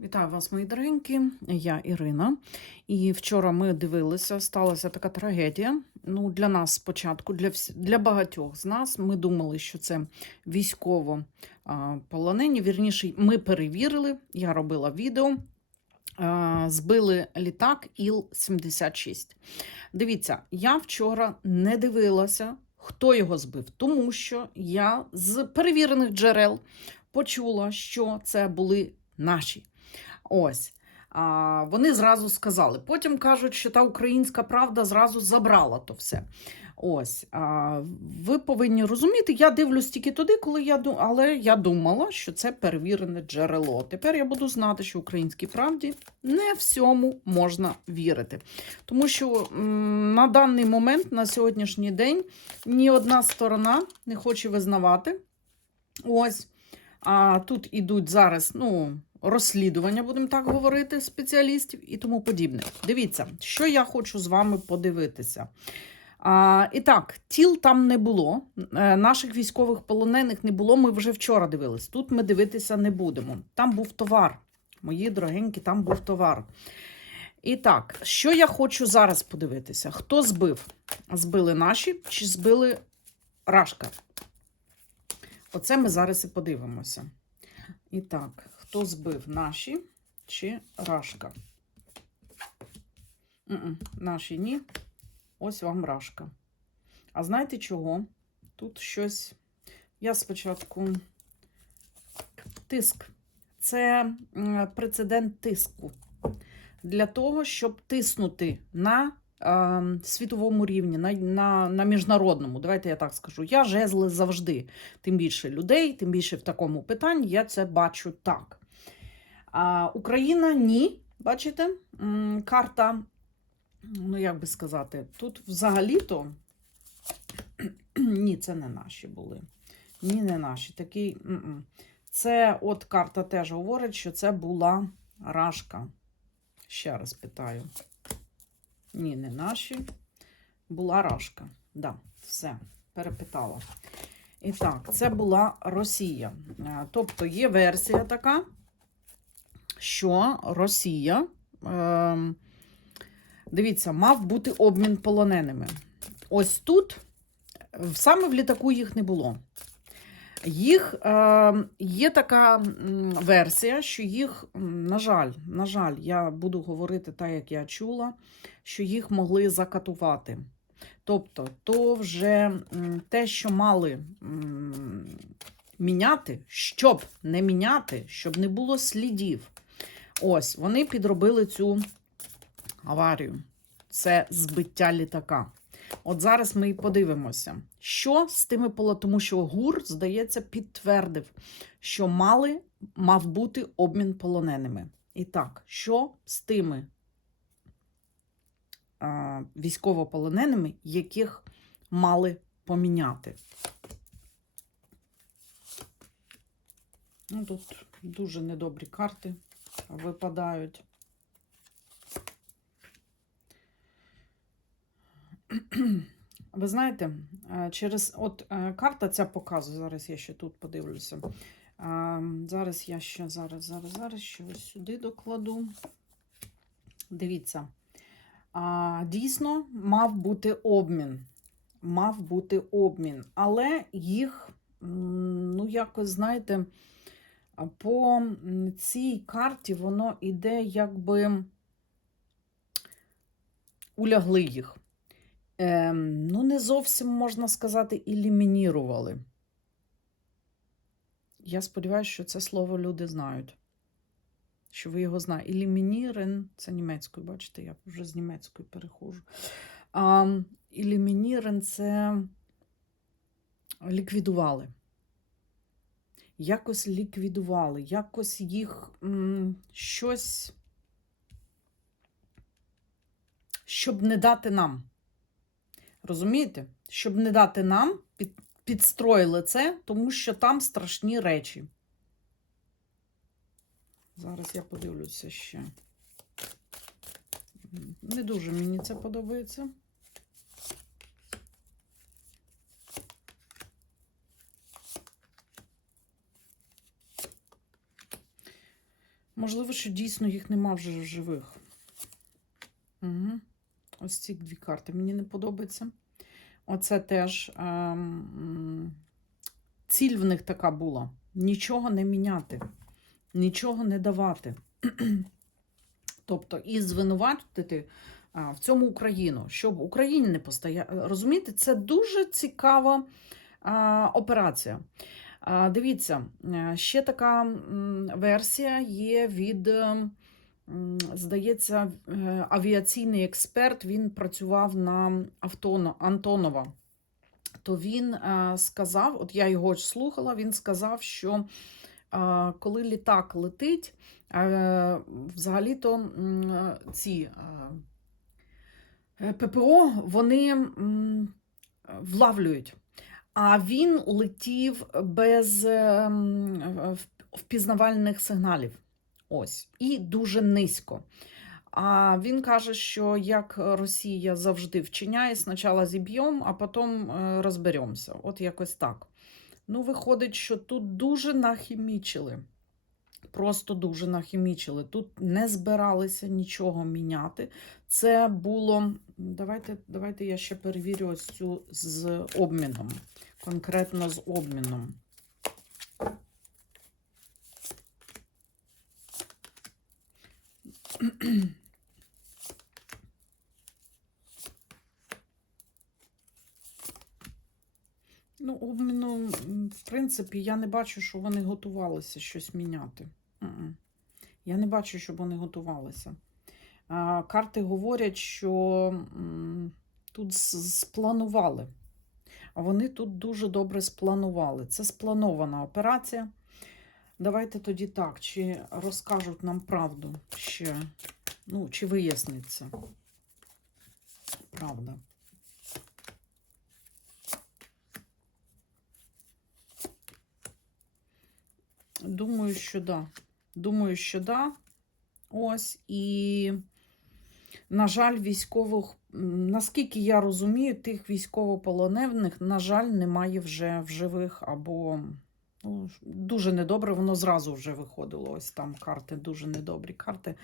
Вітаю вас, мої дорогенькі, я Ірина. І вчора ми дивилися, сталася така трагедія. Ну, Для нас спочатку, для вс... для багатьох з нас, ми думали, що це військово полонені. Вірніше, ми перевірили, я робила відео. Збили літак Іл-76. Дивіться, я вчора не дивилася, хто його збив, тому що я з перевірених джерел почула, що це були наші. Ось. А, Вони зразу сказали. Потім кажуть, що та українська правда зразу забрала то все. Ось а, ви повинні розуміти. Я дивлюсь тільки туди, коли я але я думала, що це перевірене джерело. Тепер я буду знати, що українській правді не всьому можна вірити. Тому що м на даний момент, на сьогоднішній день, ні одна сторона не хоче визнавати. Ось. А тут ідуть зараз, ну розслідування, будемо так говорити, спеціалістів і тому подібне. Дивіться, що я хочу з вами подивитися. А, І так, тіл там не було, е, наших військових полонених не було. Ми вже вчора дивились. Тут ми дивитися не будемо. Там був товар. Мої дорогенькі, там був товар. І так, що я хочу зараз подивитися? Хто збив? Збили наші чи збили рашка? Оце ми зараз і подивимося. І так хто збив наші чи рашка. наші ні. Ось вам рашка. А знаєте чого? Тут щось. Я спочатку тиск. Це прецедент тиску. Для того, щоб тиснути на е, світовому рівні, на, на на, міжнародному. Давайте я так скажу. Я жезли завжди. Тим більше людей, тим більше в такому питанні я це бачу так. А Україна ні. Бачите? Карта, ну як би сказати, тут взагалі-то ні, це не наші були. Ні, не наші. Такий. Це от карта теж говорить, що це була рашка. Ще раз питаю. Ні, не наші. Була рашка. Так, да, все, перепитала. І так, це була Росія. Е, тобто є версія така, що Росія, ем, дивіться, мав бути обмін полоненими. Ось тут саме в літаку їх не було. Їх е, є така версія, що їх, на жаль, на жаль, я буду говорити так, як я чула, що їх могли закатувати. Тобто, то вже те, що мали міняти, щоб не міняти, щоб не було слідів. Ось, вони підробили цю аварію. Це збиття літака. От зараз ми і подивимося, що з тими пола, тому що ГУР, здається, підтвердив, що мали, мав бути обмін полоненими. І так, що з тими а, військовополоненими, яких мали поміняти? Ну, Тут дуже недобрі карти випадають. Ви знаєте, е, через от е, карта ця показує, зараз я ще тут подивлюся. Е, зараз я ще зараз, зараз, зараз ще сюди докладу. Дивіться, дійсно, мав бути обмін. Мав бути обмін, але їх, ну, якось, знаєте, по цій карті воно іде, якби улягли їх. Е, ну, не зовсім, можна сказати, ілімінірували. Я сподіваюся, що це слово люди знають. Що ви його знаєте. Елімінірен, це німецькою, бачите, я вже з німецькою перехожу. Елімінірен це ліквідували якось ліквідували, якось їх м, щось, щоб не дати нам. Розумієте? Щоб не дати нам, під, підстроїли це, тому що там страшні речі. Зараз я подивлюся ще. Не дуже мені це подобається. Можливо, що дійсно їх нема вже в живих. Угу. Ось ці дві карти мені не подобаються. Оце теж ем, ціль в них така була: нічого не міняти, нічого не давати. Тобто, і звинуватити а, в цьому Україну, щоб Україні не постояло. Розумієте, це дуже цікава а, операція. Дивіться, е, ще така версія є від, е, здається, е, авіаційний експерт він працював на Антонова. То він сказав: от я його слухала, він сказав, що коли літак летить, взагалі-то ці ППО вони влавлюють а він летів без ем, впізнавальних сигналів. Ось, і дуже низько. А він каже, що як Росія завжди вчиняє, спочатку зіб'ємо, а потім е, розберемося. От якось так. Ну, виходить, що тут дуже нахімічили. Просто дуже нахімічили. Тут не збиралися нічого міняти. Це було. Давайте давайте я ще перевірю ось цю з обміном конкретно з обміном. Ну, обміну, в принципі, я не бачу, що вони готувалися щось міняти. Я не бачу, щоб вони готувалися. Карти говорять, що тут спланували. Вони тут дуже добре спланували. Це спланована операція. Давайте тоді так, чи розкажуть нам правду ще, ну, чи виясниться правда. Думаю, що да. Думаю, що да. Ось і на жаль, військових, наскільки я розумію, тих військовополонених, на жаль, немає вже в живих або ну, дуже недобре, воно зразу вже виходило. Ось там карти, дуже недобрі карти.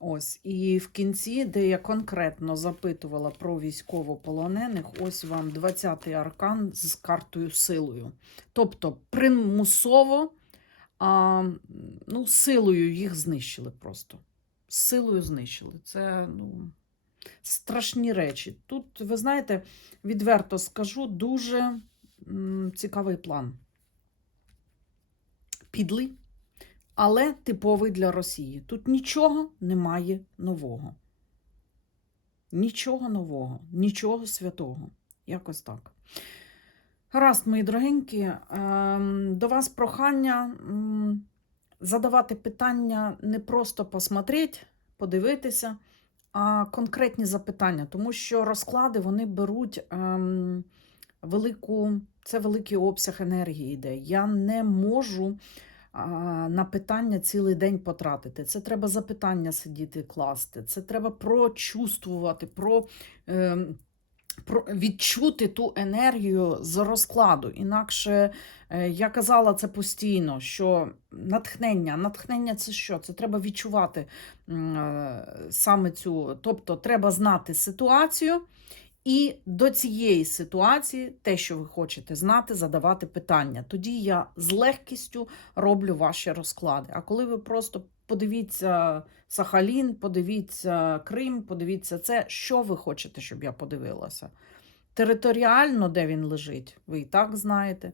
Ось, і в кінці, де я конкретно запитувала про військовополонених, ось вам 20-й аркан з картою силою. Тобто примусово а, ну, силою їх знищили просто силою знищили. Це ну, страшні речі. Тут, ви знаєте, відверто скажу, дуже цікавий план. Підлий, але типовий для Росії. Тут нічого немає нового. Нічого нового, нічого святого. Якось так. Гаразд, мої дорогенькі, ем, до вас прохання задавати питання не просто посмотреть, подивитися, а конкретні запитання, тому що розклади вони беруть ем, велику, це великий обсяг енергії йде. Я не можу. На питання цілий день потратити. Це треба запитання сидіти, класти, це треба прочувствувати, про, е, відчути ту енергію з розкладу. Інакше е, я казала це постійно, що натхнення, натхнення це що? Це треба відчувати е, саме цю, тобто треба знати ситуацію. І до цієї ситуації, те, що ви хочете знати, задавати питання. Тоді я з легкістю роблю ваші розклади. А коли ви просто подивіться Сахалін, подивіться Крим, подивіться це, що ви хочете, щоб я подивилася. Територіально, де він лежить, ви і так знаєте.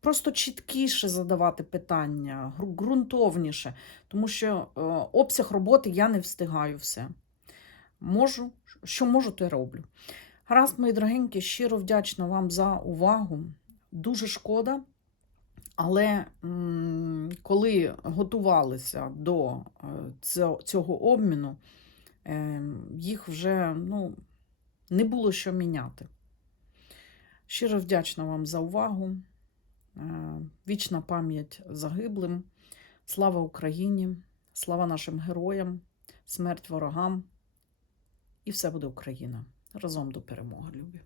Просто чіткіше задавати питання, ґрунтовніше, тому що е, обсяг роботи я не встигаю все можу, що можу, то я роблю. Гаразд, мої дорогенькі, щиро вдячна вам за увагу. Дуже шкода. Але коли готувалися до е, цього обміну, е, їх вже ну, не було що міняти. Щиро вдячна вам за увагу. Е, вічна пам'ять загиблим. Слава Україні, слава нашим героям, смерть ворогам. І все буде Україна. Разом до перемоги, любі!